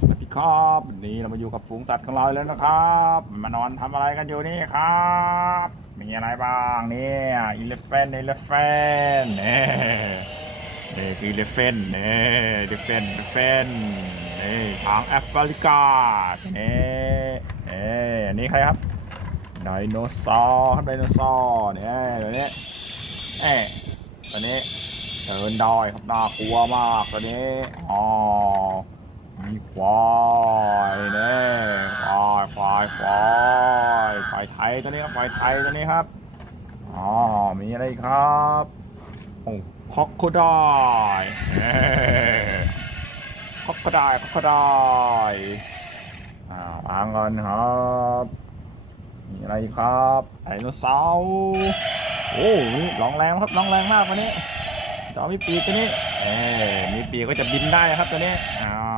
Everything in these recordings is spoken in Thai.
สวัสดีครับวันนี้เรามาอยู่กับฝูงสัตว์ของเราแล้วนะครับมานอนทำอะไรกันอยู่นี่ครับ มีอะไรบ้างเนี่ยอิเลฟเฟนอิเลฟเฟนเนี่นี่คืออิเลฟเฟนเนี่อิเลฟเฟนอิเลฟเฟนนี่ทางแอฟริกาเนี่นี่อันนี้ใครครับไดโนเสาร์ครับไดโนเสาร์เนี่ยตัวนี้เอ๊ตัวนี้เดินได้ครับน่ากลัวมากตัวนี้อ๋อ ควายเนี่ยควายควายควายควายไทยตัวนี้ครับควายไทยตัวนี้ครับอ๋อมีอะไรครับโอ้คอกโคไดคอกโคไดคอกโคไดอ่าวางก่อนครับมีอะไรครับไดโนเสาร์โอ้นี่ร้องแรงครับร้องแรงมากวันนี้จอมีปีกตัวนี้เอ้มีปีกก็จะบินได้ครับตัวนี้อ้าว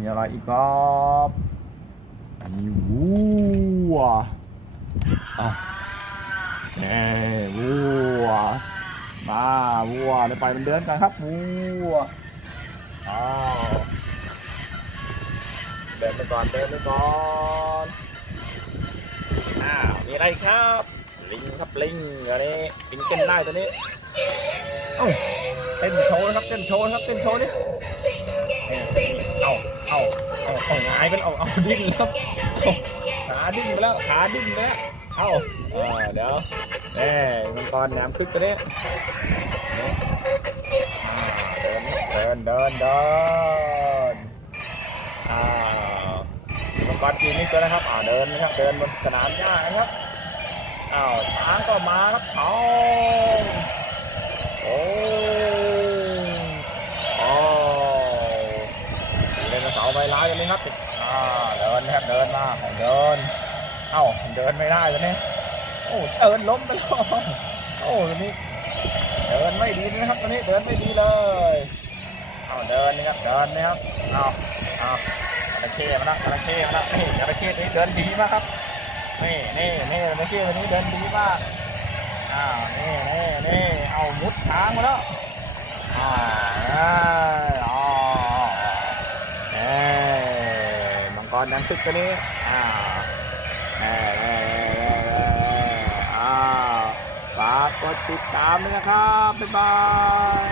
มีอะไรอีกครับมีวัวอ้าวเอ้ยวัว มาวัวเดี๋ยวไปมันเดินกันครับวัวอ้าวเดินไปก่อนเดินไปก่อนอ้าวมีอะไรครับลิงครับลิงอันนี้ลิงเต้นได้ตัวนี้เอ้า เต้นโชว์นะครับเต้นโชว์นะครับเต้นโชว์ดิเอาเอาเอาเอาหงายไปแล้วเอาเอาดิ้นแล้วขาดิ้นไปแล้วขาดิ้นไปแล้วเอาอ่าเดี๋ยวแน่มังกรแหนมคึกตัวนี้นี่อ่าเดินเดินเดินอ่ามังกรกินนี่ตัวนะครับอ่าเดินนะครับเดินบนสนามหญ้านะครับอ้าวช้างก็มาครับช้าง โอ้โอ้เล่นเสาใบร้ายกันเลย ครับ อ่า เดินนะครับ เดินมาเดิน เอ้า เดินไม่ได้แล้วเนี่ย โอ้ เดินล้มไปแล้วโอ้ตัวนี้ เดินไม่ดีนะครับตัวนี้เดินไม่ดีเลย เอาเดินนะครับ เดินนะครับ เอาเอาจระเข้มาแล้วจระเข้มาแล้วนี่จระเข้ตัวนี้เดินดีมากครับ นี่นี่นี่จระเข้ตัวนี้เดินดีมาก อ้าว นี่นี่นี่เอามุดทางมาแล้ว อ่าอ่าอ๋อเอ้ยมังกร น้ำซุปตัวนี้อ้าวอ้ยเอ้ยเอ้ยเอ้ยเอ้ยอ่าฝากกดติดตามด้วยนะครับ บ๊ายบาย